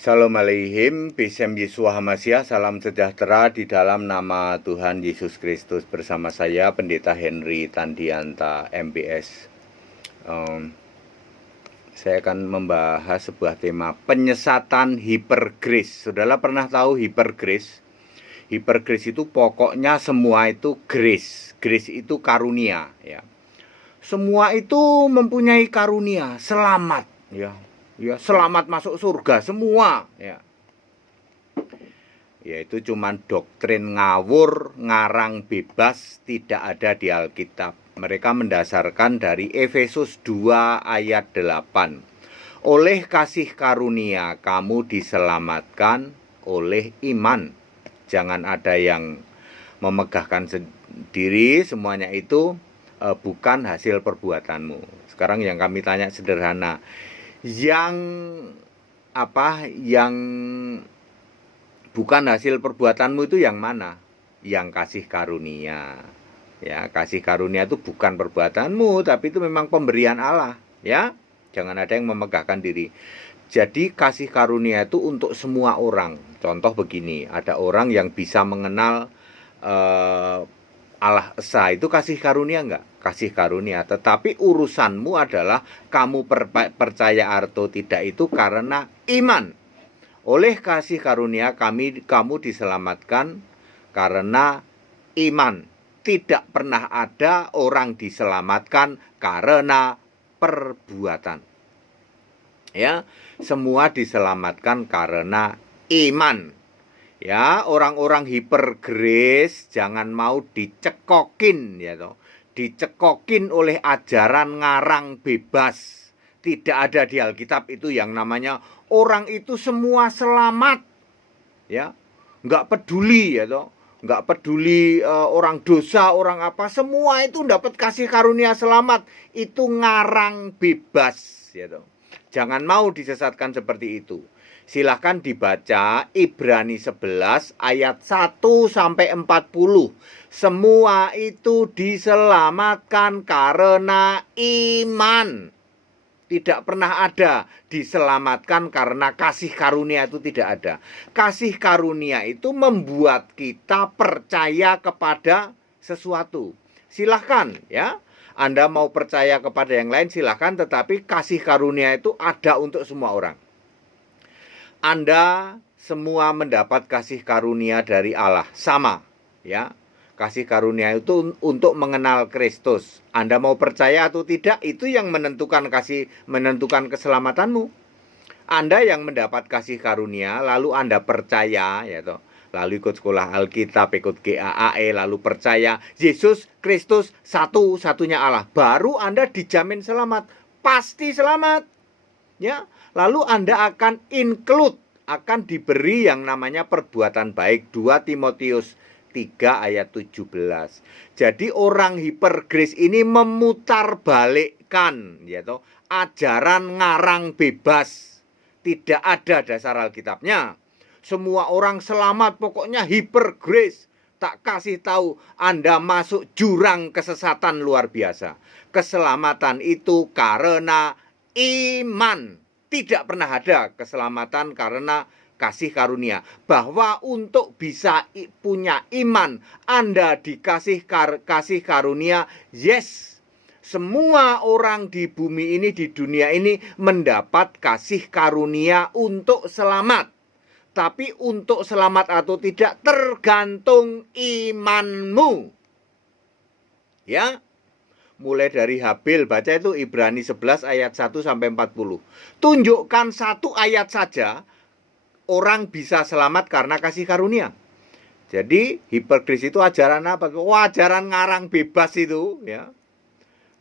Shalom Aleihim, Bisem Yeshua Hamashiach, salam sejahtera di dalam nama Tuhan Yesus Kristus. Bersama saya Pendeta Henry Tandianta MBS. Saya akan membahas sebuah tema penyesatan hipergrace. Saudara pernah tahu hipergrace? Hipergrace itu pokoknya semua itu grace. Grace itu karunia, ya. Semua itu mempunyai karunia, selamat, ya. Ya, selamat masuk surga semua, ya. Ya, itu cuman doktrin ngawur, ngarang bebas, tidak ada di Alkitab. Mereka mendasarkan dari Efesus 2 ayat 8. Oleh kasih karunia kamu diselamatkan oleh iman. Jangan ada yang memegahkan sendiri, semuanya itu bukan hasil perbuatanmu. Sekarang yang kami tanya sederhana, yang bukan hasil perbuatanmu itu yang mana? Yang kasih karunia. Ya, kasih karunia itu bukan perbuatanmu, tapi itu memang pemberian Allah, ya. Jangan ada yang memegahkan diri. Jadi kasih karunia itu untuk semua orang. Contoh begini, ada orang yang bisa mengenal Allah Esa, itu kasih karunia enggak? Kasih karunia. Tetapi urusanmu adalah kamu percaya atau tidak itu karena iman. Oleh kasih karunia kamu diselamatkan karena iman. Tidak pernah ada orang diselamatkan karena perbuatan. Ya, semua diselamatkan karena iman. Ya, orang-orang hipergrace jangan mau dicekokin, ya toh. Dicekokin oleh ajaran ngarang bebas. Tidak ada di Alkitab itu yang namanya orang itu semua selamat. Ya, nggak peduli, ya toh. Nggak peduli orang dosa, orang apa, semua itu dapat kasih karunia selamat. Itu ngarang bebas, ya toh. Jangan mau disesatkan seperti itu. Silahkan dibaca Ibrani 11 ayat 1 sampai 40. Semua itu diselamatkan karena iman. Tidak pernah ada diselamatkan karena kasih karunia, itu tidak ada. Kasih karunia itu membuat kita percaya kepada sesuatu. Silahkan, ya. Anda mau percaya kepada yang lain silahkan, tetapi kasih karunia itu ada untuk semua orang. Anda semua mendapat kasih karunia dari Allah, sama, ya. Kasih karunia itu untuk mengenal Kristus. Anda mau percaya atau tidak, itu yang menentukan keselamatanmu. Anda yang mendapat kasih karunia, lalu Anda percaya, ya toh. Lalu ikut sekolah Alkitab, ikut GAAE, lalu percaya Yesus Kristus satu-satunya Allah. Baru Anda dijamin selamat, pasti selamat, ya. Lalu Anda akan akan diberi yang namanya perbuatan baik. 2 Timotius 3 ayat 17. Jadi orang hipergrace ini memutarbalikkan, ya toh, ajaran ngarang bebas. Tidak ada dasar Alkitabnya. Semua orang selamat, pokoknya hipergrace. Tak kasih tahu Anda masuk jurang kesesatan luar biasa. Keselamatan itu karena iman. Tidak pernah ada keselamatan karena kasih karunia. Bahwa untuk bisa punya iman, Anda dikasih kasih karunia, yes. Semua orang di bumi ini, di dunia ini mendapat kasih karunia untuk selamat. Tapi untuk selamat atau tidak tergantung imanmu. Ya. Mulai dari Habil, baca itu Ibrani 11 ayat 1 sampai 40. Tunjukkan satu ayat saja orang bisa selamat karena kasih karunia. Jadi hipergrace itu ajaran apa? Ajaran ngarang bebas itu, ya.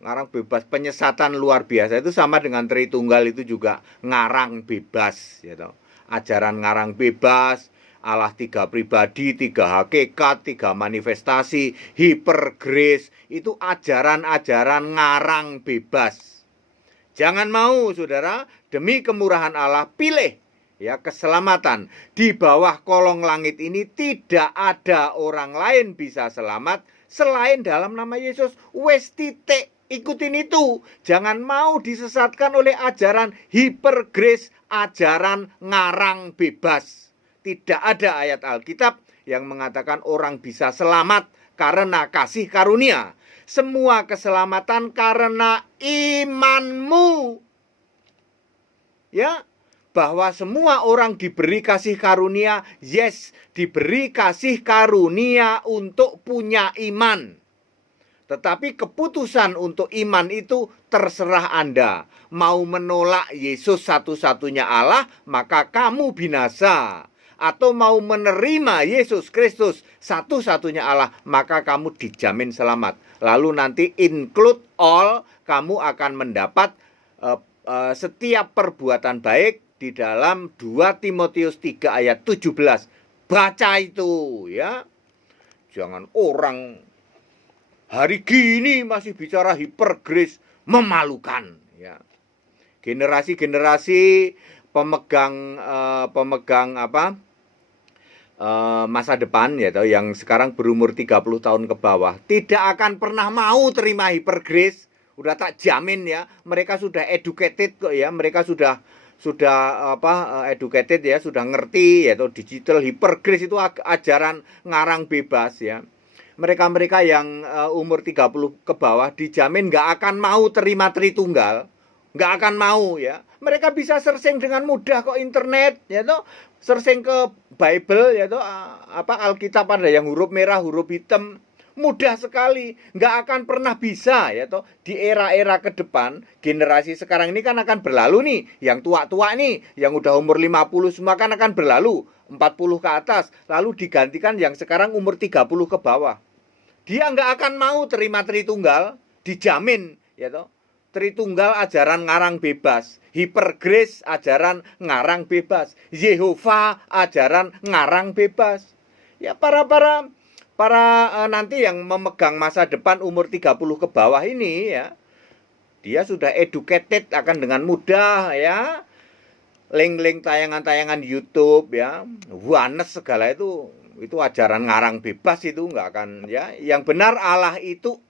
Ngarang bebas, penyesatan luar biasa itu sama dengan Tritunggal itu juga ngarang bebas, ya toh. Ajaran ngarang bebas, Allah 3 pribadi, 3 hakikat, 3 manifestasi, hipergrace, itu ajaran-ajaran ngarang bebas. Jangan mau, saudara, demi kemurahan Allah, pilih, ya, keselamatan. Di bawah kolong langit ini tidak ada orang lain bisa selamat selain dalam nama Yesus. Wes titik. ikutin itu. Jangan mau disesatkan oleh ajaran hipergrace, ajaran ngarang bebas. Tidak ada ayat Alkitab yang mengatakan orang bisa selamat karena kasih karunia. Semua keselamatan karena imanmu. Ya, bahwa semua orang diberi kasih karunia, yes, diberi kasih karunia untuk punya iman. Tetapi keputusan untuk iman itu terserah Anda. Mau menolak Yesus satu-satunya Allah, maka kamu binasa. Atau mau menerima Yesus Kristus satu-satunya Allah, maka kamu dijamin selamat. Lalu nanti include all, kamu akan mendapat setiap perbuatan baik di dalam 2 Timotius 3 ayat 17. Baca itu ya. Jangan orang hari gini masih bicara hipergrace, memalukan ya. Generasi-generasi pemegang masa depan ya, yang sekarang berumur 30 tahun ke bawah tidak akan pernah mau terima hipergrace. Udah tak jamin ya, mereka sudah educated kok ya, mereka sudah educated ya, sudah ngerti ya, digital hipergrace itu ajaran ngarang bebas ya. Mereka-mereka yang umur 30 ke bawah dijamin nggak akan mau terima Tritunggal, nggak akan mau ya. Mereka bisa searching dengan mudah kok internet ya toh, searching ke Bible ya toh, Alkitab ada yang huruf merah, huruf hitam. Mudah sekali, nggak akan pernah bisa ya toh. Di era-era ke depan, generasi sekarang ini kan akan berlalu nih. Yang tua-tua nih, yang udah umur 50 semua kan akan berlalu, 40 ke atas. Lalu digantikan yang sekarang umur 30 ke bawah. Dia nggak akan mau terima Tritunggal, dijamin ya toh. Tritunggal ajaran ngarang bebas, hipergrace ajaran ngarang bebas, Yehova ajaran ngarang bebas. Ya para nanti yang memegang masa depan umur 30 ke bawah ini ya, dia sudah educated, akan dengan mudah ya link-link tayangan-tayangan YouTube ya, Oneness segala itu ajaran ngarang bebas, itu nggak akan ya. Yang benar Allah itu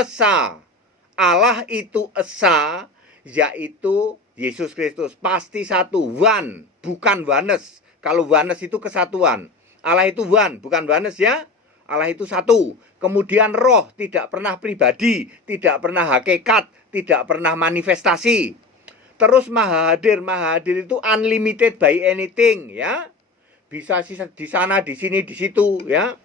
esa. Allah itu esa, yaitu Yesus Kristus, pasti satu, one, bukan oneness. Kalau oneness itu kesatuan, Allah itu one, bukan oneness ya. Allah itu satu. Kemudian roh tidak pernah pribadi, tidak pernah hakikat, tidak pernah manifestasi. Terus maha hadir itu unlimited by anything ya. Bisa di sana, di sini, di situ ya.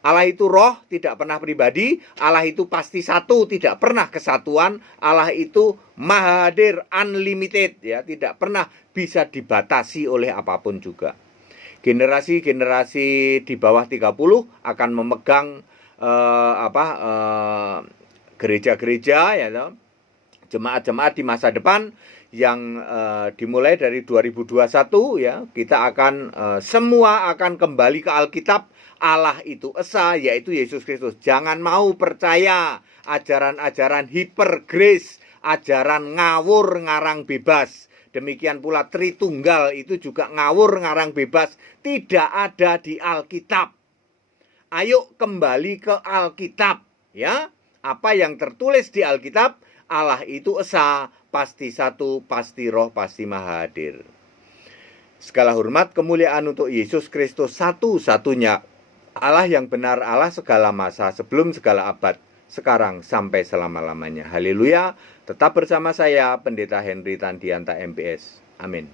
Allah itu roh, tidak pernah pribadi. Allah itu pasti satu, tidak pernah kesatuan. Allah itu maha hadir, unlimited ya, tidak pernah bisa dibatasi oleh apapun juga. Generasi-generasi di bawah 30 akan memegang gereja-gereja ya, jemaat-jemaat di masa depan yang dimulai dari 2021 ya. Kita akan semua akan kembali ke Alkitab. Allah itu esa, yaitu Yesus Kristus. Jangan mau percaya ajaran-ajaran hipergrace, ajaran ngawur ngarang bebas. Demikian pula Tritunggal itu juga ngawur ngarang bebas, tidak ada di Alkitab. Ayo kembali ke Alkitab ya. Apa yang tertulis di Alkitab, Allah itu esa, pasti satu, pasti roh, pasti maha hadir. Segala hormat kemuliaan untuk Yesus Kristus, satu-satunya Allah yang benar, Allah segala masa, sebelum segala abad, sekarang sampai selama-lamanya. Haleluya. Tetap bersama saya, Pendeta Henry Tandianta MPS. Amin.